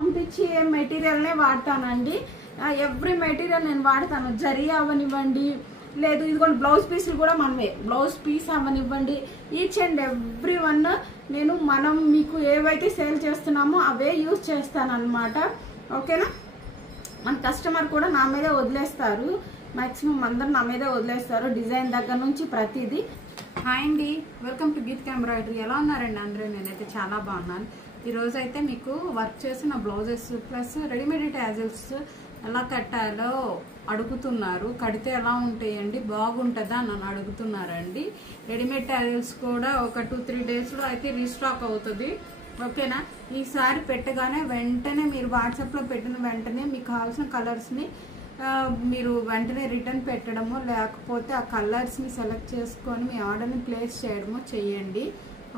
పంపించే మెటీరియల్నే వాడతానండి. Every material నేను వాడతాను. జరీ అవనివ్వండి, లేదు ఇదిగోండి బ్లౌజ్ పీసులు కూడా మనమే, బ్లౌజ్ పీస్ అవనివ్వండి, ఈచ్ అండ్ ఎవ్రీ వన్ నేను మీకు ఏవైతే సేల్ చేస్తున్నామో అవే యూజ్ చేస్తాను అనమాట. ఓకేనా. మన కస్టమర్ కూడా నా మీదే వదిలేస్తారు, మ్యాక్సిమం అందరు నా మీదే వదిలేస్తారు, డిజైన్ దగ్గర నుంచి ప్రతిదీ. హాయ్ అండి, వెల్కమ్ టు గీతిక ఎంబ్రాయిడరీ. ఎలా ఉన్నారండి అందరూ? నేనైతే చాలా బాగున్నాను. ఈరోజు అయితే మీకు వర్క్ చేసిన బ్లౌజెస్ ప్లస్ రెడీమేడ్ ట్యాజిల్స్ ఎలా కట్టాలో అడుగుతున్నారు. కడితే ఎలా ఉంటాయండి, బాగుంటుందా అని అడుగుతున్నారండి. రెడీమేడ్ ట్యాజిల్స్ కూడా ఒక 2-3 డేస్లో అయితే రీస్టాక్ అవుతుంది. ఓకేనా. ఈసారి పెట్టగానే వెంటనే మీరు వాట్సాప్లో పెట్టిన వెంటనే మీకు కావాల్సిన కలర్స్ని మీరు వెంటనే రిటర్న్ పెట్టడమో లేకపోతే ఆ కలర్స్ని సెలెక్ట్ చేసుకొని మీ ఆర్డర్ని ప్లేస్ చేయడమో చెయ్యండి.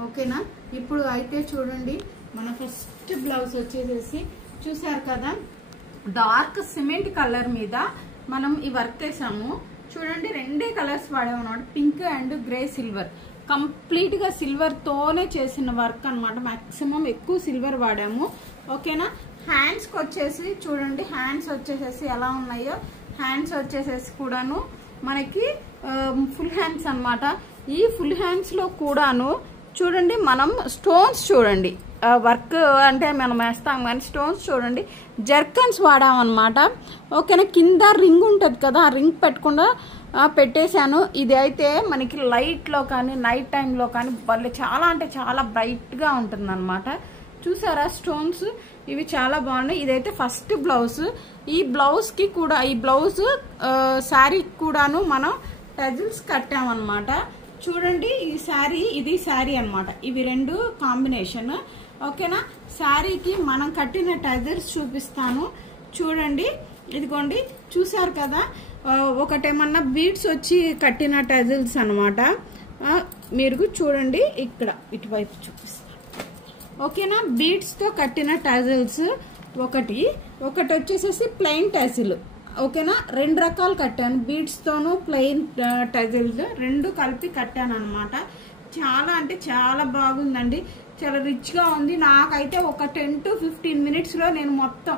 ఓకేనా. ఇప్పుడు అయితే చూడండి, మన ఫస్ట్ బ్లౌజ్ వచ్చేసేసి చూసారు కదా, డార్క్ సిమెంట్ కలర్ మీద మనం ఈ వర్క్ వేసాము. చూడండి, 2 కలర్స్ వాడాము అన్నమాట, pink and grey silver. Complete గా సిల్వర్ తోనే చేసిన వర్క్ అనమాట. మాక్సిమం ఎక్కువ సిల్వర్ వాడాము. ఓకేనా. హ్యాండ్స్ కి వచ్చేసి చూడండి, హ్యాండ్స్ వచ్చేసేసి ఎలా ఉన్నాయో, హ్యాండ్స్ వచ్చేసేసి కూడాను మనకి ఫుల్ హ్యాండ్స్ అనమాట. ఈ ఫుల్ హ్యాండ్స్ లో కూడాను చూడండి, మనం స్టోన్స్ చూడండి, వర్క్ అంటే మనం వేస్తాం కానీ స్టోన్స్ చూడండి, జర్కన్స్ వాడామన్నమాట. ఓకేనా. కింద రింగ్ ఉంటుంది కదా, ఆ రింగ్ పెట్టకుండా పెట్టేశాను. ఇది అయితే మనకి లైట్లో కానీ నైట్ టైంలో కానీ భలే చాలా అంటే చాలా బ్రైట్గా ఉంటుంది అనమాట. చూసారా స్టోన్స్, ఇవి చాలా బాగున్నాయి. ఇదైతే ఫస్ట్ బ్లౌజ్. ఈ బ్లౌజ్కి కూడా, ఈ బ్లౌజ్ శారీకి కూడాను మనం టజిల్స్ కట్టామన్నమాట. చూడండి, ఈ శారీ, ఇది శారీ అనమాట. ఇవి 2 కాంబినేషన్. ఓకేనా. శారీకి మనం కట్టిన టజిల్స్ చూపిస్తాను చూడండి. ఇదిగోండి, చూసారు కదా, ఒకటేమన్నా బీడ్స్ వచ్చి కట్టిన టజిల్స్ అనమాట. మీరు చూడండి, ఇక్కడ ఇటువైపు చూపిస్తాను. ఓకేనా. బీడ్స్ తో కట్టిన టజిల్స్ ఒకటి వచ్చేసేసి ప్లెయిన్ టజిల్. ఓకేనా. 2 రకాలు కట్టాను, బీడ్స్ తోను ప్లెయిన్ టజిల్స్ 2 కలిపి కట్టాను అనమాట. చాలా అంటే చాలా బాగుందండి, చాలా రిచ్ గా ఉంది. నాకైతే ఒక 10 to 15 minutes లో నేను మొత్తం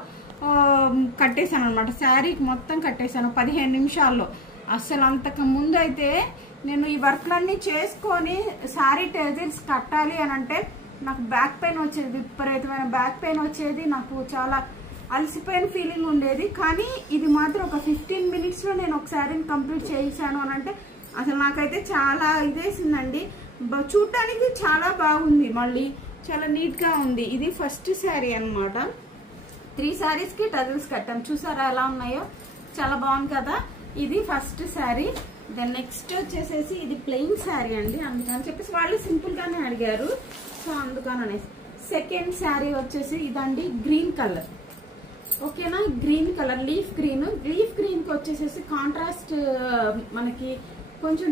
కట్టేశాను అనమాట. శారీకి మొత్తం కట్టేశాను 15 నిమిషాల్లో. అసలు అంతకు ముందు అయితే నేను ఈ వర్క్లన్నీ చేసుకొని శారీ టజిల్స్ కట్టాలి అని అంటే నాకు బ్యాక్ పెయిన్ వచ్చేది, విపరీతమైన బ్యాక్ పెయిన్ వచ్చేది. నాకు చాలా అలసిపోయిన ఫీలింగ్ ఉండేది. కానీ ఇది మాత్రం ఒక 15 minutes లో నేను ఒక శారీని కంప్లీట్ చేశాను అని అంటే అసలు నాకైతే చాలా ఇదేసిందండి. చూడటానికి చాలా బాగుంది, మళ్ళీ చాలా నీట్ గా ఉంది. ఇది ఫస్ట్ శారీ అనమాట. 3 sarees కి టజిల్స్ కట్టాం. చూసారా ఎలా ఉన్నాయో, చాలా బాగుంది కదా. ఇది ఫస్ట్ శారీ. దెన్ నెక్స్ట్ వచ్చేసేసి ఇది ప్లెయిన్ శారీ అండి, అందుకని చెప్పేసి వాళ్ళు సింపుల్ గానే అడిగారు, సో అందుకని. సెకండ్ శారీ వచ్చేసి ఇదండి, గ్రీన్ కలర్. ఓకేనా. Green colour, leaf green. Leaf green కి వచ్చేసేసి కాంట్రాస్ట్ మనకి కొంచెం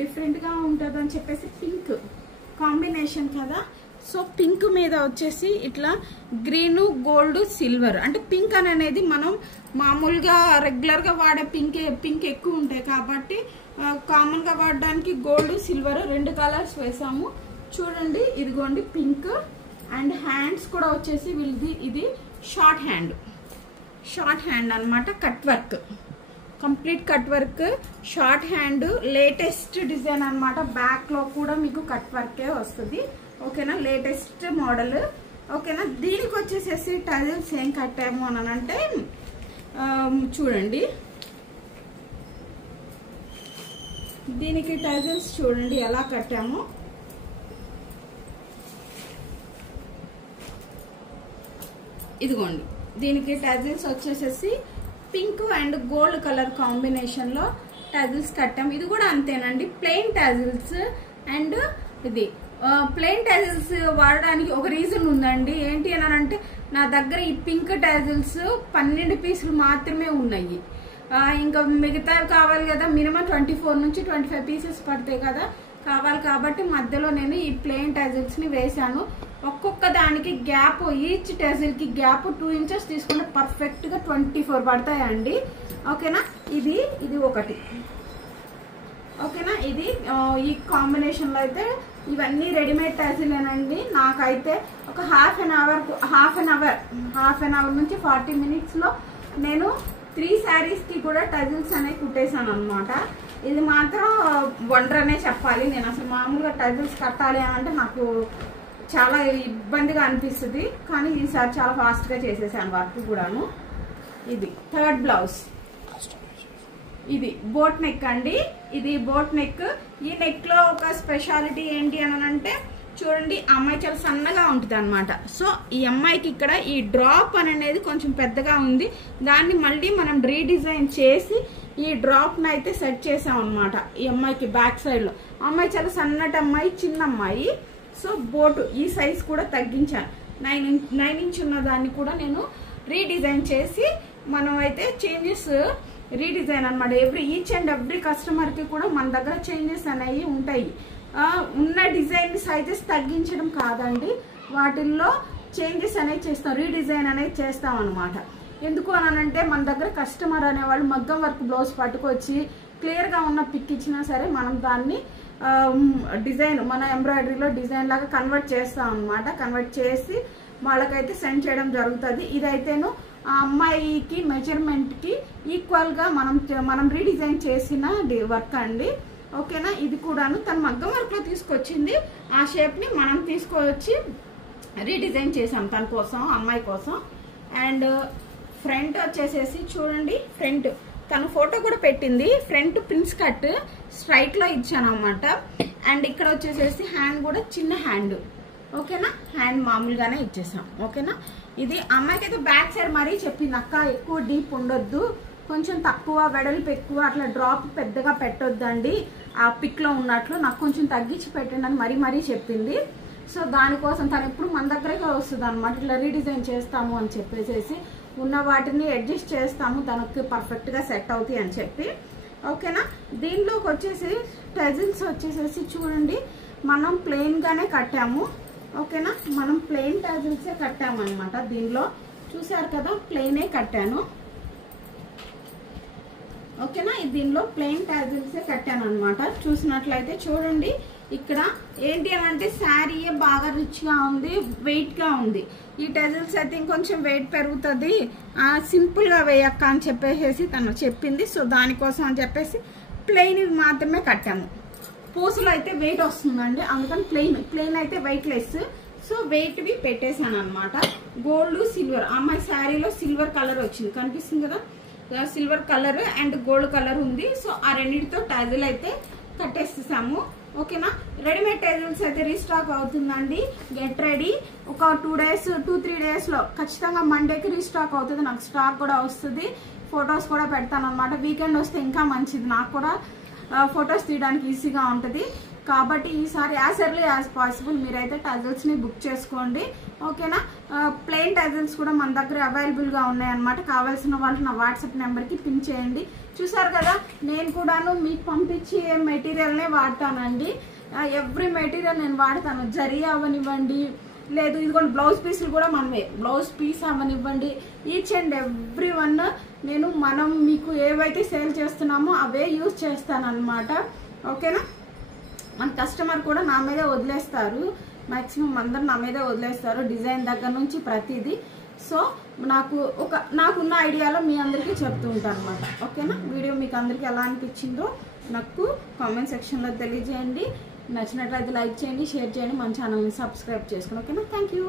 డిఫరెంట్ గా ఉంటుంది అని చెప్పేసి పింక్ కాంబినేషన్ కదా. సో పింక్ మీద వచ్చేసి ఇట్లా గ్రీన్, గోల్డ్, సిల్వర్. అంటే పింక్ అనేది మనం మామూలుగా రెగ్యులర్ గా వాడే పింక్ ఎక్కువ ఉంటాయి కాబట్టి కామన్ గా వాడడానికి గోల్డ్, సిల్వర్ 2 కలర్స్ వేసాము. చూడండి, ఇదిగోండి పింక్. అండ్ హ్యాండ్స్ కూడా వచ్చేసి వీళ్ళది ఇది షార్ట్ హ్యాండ్ అనమాట. Cut work, complete cut work, short hand, latest design అనమాట. బ్యాక్ లో కూడా మీకు కట్ వర్కే వస్తుంది. ఓకేనా. Latest model. ఓకేనా. దీనికి వచ్చేసేసి టజిల్స్ ఏం కట్టాము అని అంటే చూడండి, దీనికి టజిల్స్ చూడండి ఎలా కట్టాము. ఇదిగోండి, దీనికి టజిల్స్ వచ్చేసేసి pink and gold colour combination లో టజిల్స్ కట్టాం. ఇది కూడా అంతేనండి, ప్లెయిన్ టజిల్స్. అండ్ ఇది ప్లెయిన్ టజిల్స్ వాడడానికి ఒక రీజన్ ఉందండి. ఏంటి అని అంటే నా దగ్గర ఈ పింక్ టజిల్స్ 12 పీసులు మాత్రమే ఉన్నాయి. ఇంకా మిగతావి కావాలి కదా, మినిమం 24 నుంచి 25 పీసెస్ పడతాయి కదా, కావాలి కాబట్టి మధ్యలో నేను ఈ ప్లెయిన్ టజిల్స్ ని వేసాను. ఒక్కొక్క దానికి గ్యాప్, ఈచ్ టజిల్ కి గ్యాప్ 2 inches తీసుకుంటే పర్ఫెక్ట్ గా 24 పడతాయండి. ఓకేనా. ఇది ఒకటి. ఓకేనా. ఇది ఈ కాంబినేషన్లో అయితే ఇవన్నీ రెడీమేడ్ టజిలేనండి. నాకైతే ఒక హాఫ్ అన్ అవర్ నుంచి 40 minutesలో నేను 3 sareesకి కూడా టజిల్స్ అనేవి కుట్టేశాను అనమాట. ఇది మాత్రం వండర్ అనే చెప్పాలి. నేను అసలు మామూలుగా టజిల్స్ కట్టాలి అని అంటే నాకు చాలా ఇబ్బందిగా అనిపిస్తుంది, కానీ ఈసారి చాలా ఫాస్ట్గా చేసేసాను వర్క్ కూడాను. ఇది థర్డ్ బ్లౌజ్. ఇది బోట్ నెక్ అండి. ఇది బోట్ నెక్. ఈ నెక్ లో ఒక స్పెషాలిటీ ఏంటి అని అంటే చూడండి, అమ్మాయి చాలా సన్నగా ఉంటుంది అనమాట. సో ఈ అమ్మాయికి ఇక్కడ ఈ డ్రాప్ అనేది కొంచెం పెద్దగా ఉంది. దాన్ని మళ్ళీ మనం రీడిజైన్ చేసి ఈ డ్రాప్ ని అయితే సెట్ చేసాం అనమాట ఈ అమ్మాయికి బ్యాక్ సైడ్ లో. అమ్మాయి చాలా సన్నటి అమ్మాయి, చిన్న అమ్మాయి. సో బోటు ఈ సైజ్ కూడా తగ్గించాను. 9 ఇంచ్ ఉన్న దాన్ని కూడా నేను రీడిజైన్ చేసి మనం అయితే చేంజెస్ రీడిజైన్ అనమాట. ఈచ్ అండ్ ఎవ్రీ కస్టమర్ కి కూడా మన దగ్గర చేంజెస్ అనేవి ఉంటాయి. ఉన్న డిజైన్స్ అయితే తగ్గించడం కాదండి, వాటిల్లో చేంజెస్ అనేవి చేస్తాం, రీడిజైన్ అనేది చేస్తాం అనమాట. ఎందుకు అనంటే మన దగ్గర కస్టమర్ అనేవాళ్ళు మగ్గం వర్క్ బ్లౌజ్ పట్టుకొచ్చి క్లియర్ గా ఉన్న పిక్ ఇచ్చినా సరే మనం దాన్ని డిజైన్ మన ఎంబ్రాయిడరీలో డిజైన్ లాగా కన్వర్ట్ చేస్తాం అనమాట. కన్వర్ట్ చేసి వాళ్ళకైతే సెండ్ చేయడం జరుగుతుంది. ఇదైతేను ఆ అమ్మాయికి మెజర్మెంట్ కి ఈక్వల్ గా మనం రీడిజైన్ చేసిన వర్క్ అండి. ఓకేనా. ఇది కూడాను తన మగ్గం వర్క్ లో తీసుకొచ్చింది. ఆ షేప్ ని మనం తీసుకొచ్చి రీడిజైన్ చేసాం తన కోసం, అమ్మాయి కోసం. అండ్ ఫ్రంట్ వచ్చేసేసి చూడండి, ఫ్రంట్ తన ఫోటో కూడా పెట్టింది. ఫ్రంట్ ప్రిన్స్ కట్ స్ట్రైట్ లో ఇచ్చాను అనమాట. అండ్ ఇక్కడ వచ్చేసేసి హ్యాండ్ కూడా చిన్న హ్యాండ్. ఓకేనా, హ్యాండ్ మామూలుగానే ఇచ్చేసాం. ఓకేనా. ఇది అమ్మాయికి అయితే బ్యాక్ సైడ్ మరీ చెప్పింది, అక్క ఎక్కువ డీప్ ఉండొద్దు, కొంచెం తక్కువ వెడల్పు ఎక్కువ, అట్లా డ్రాప్ పెద్దగా పెట్టొద్దండి, ఆ పిక్ లో ఉన్నట్లు నాకు కొంచెం తగ్గించి పెట్టండి అని మరీ చెప్పింది. సో దానికోసం తను ఎప్పుడు మన దగ్గరగా వస్తుంది అనమాట. ఇట్లా రీడిజైన్ చేస్తాము అని చెప్పేసి ఉన్న వాటిని అడ్జస్ట్ చేస్తాము, తనకి పర్ఫెక్ట్ గా సెట్ అవుతాయి అని చెప్పి. ఓకేనా. దీనిలోకి వచ్చేసి టజిల్స్ వచ్చేసేసి చూడండి, మనం ప్లెయిన్ గానే కట్టాము. ఓకేనా, మనం ప్లెయిన్ టజిల్సే కట్టాము అనమాట. దీనిలో చూసారు కదా, ప్లెయినే కట్టాను. ఓకేనా, దీనిలో ప్లెయిన్ టాజిల్సే కట్టాను అనమాట. చూసినట్లయితే చూడండి, ఇక్కడ ఏంటి అని అంటే శారీ బాగా రిచ్ గా ఉంది, వెయిట్ గా ఉంది. ఈ టజిల్స్ అయితే ఇంకొంచెం వెయిట్ పెరుగుతుంది, సింపుల్ గా వేయక్క అని చెప్పేసి తను చెప్పింది. సో దానికోసం అని చెప్పేసి ప్లెయిన్ మాత్రమే కట్టాము. పూసలు అయితే వెయిట్ వస్తుందండి, అందుకని ప్లెయిన్ అయితే వెయిట్ లెస్. సో వెయిట్ వి పెట్టేశాను అనమాట. గోల్డ్ సిల్వర్, అమ్మాయి శారీలో సిల్వర్ కలర్ వచ్చింది, కనిపిస్తుంది కదా, silver colour and gold colour ఉంది. సో ఆ రెండింటితో టాజిల్ అయితే కట్టేసేసాము. ఓకేనా. రెడీమేడ్ టైజల్స్ అయితే రీస్టాక్ అవుతుందండి. Get ready. ఒక 2-3 డేస్ లో ఖచ్చితంగా మండేకి రీస్టాక్ అవుతుంది. నాకు స్టాక్ కూడా వస్తుంది, ఫొటోస్ కూడా పెడతాను అనమాట. వీకెండ్ వస్తే ఇంకా మంచిది, నాకు కూడా ఫొటోస్ తీయడానికి ఈజీగా ఉంటుంది. కాబట్టి ఈసారి యాజ్ ఎర్లీ యాజ్ పాసిబుల్ మీరైతే టజిల్స్ ని బుక్ చేసుకోండి. ఓకేనా. ప్లెయిన్ టజిల్స్ కూడా మన దగ్గర అవైలబుల్ గా ఉన్నాయన్నమాట. కావాల్సిన వాళ్ళు నా వాట్సాప్ నెంబర్ కి పిన్ చేయండి. చూసారు కదా, నేను కూడాను మీకు పంపించే మెటీరియల్ నే వాడతానండి. ఎవ్రీ మెటీరియల్ నేను వాడతాను. జరీ అవనివ్వండి, లేదు ఇదిగోండి బ్లౌజ్ పీసులు కూడా మనమే, బ్లౌజ్ పీస్ అవనివ్వండి, ఈచ్ అండ్ ఎవ్రీ వన్ మనం మీకు ఏవైతే సేల్ చేస్తున్నామో అవే యూజ్ చేస్తాను అనమాట. ఓకేనా. మన కస్టమర్ కూడా నా మీదే వదిలేస్తారు, మాక్సిమం అందరు నా మీదే వదిలేస్తారు, డిజైన్ దగ్గర నుంచి ప్రతిదీ. సో నాకున్న ఐడియాలో మీ అందరికీ చెప్తూ ఉంటాను అనమాట. ఓకేనా. వీడియో మీకు అందరికీ ఎలా అనిపించిందో నాకు కామెంట్ సెక్షన్లో తెలియజేయండి. నచ్చినట్లయితే లైక్ చేయండి, షేర్ చేయండి, మన ఛానల్ని సబ్స్క్రైబ్ చేసుకోండి. ఓకేనా. Thank you.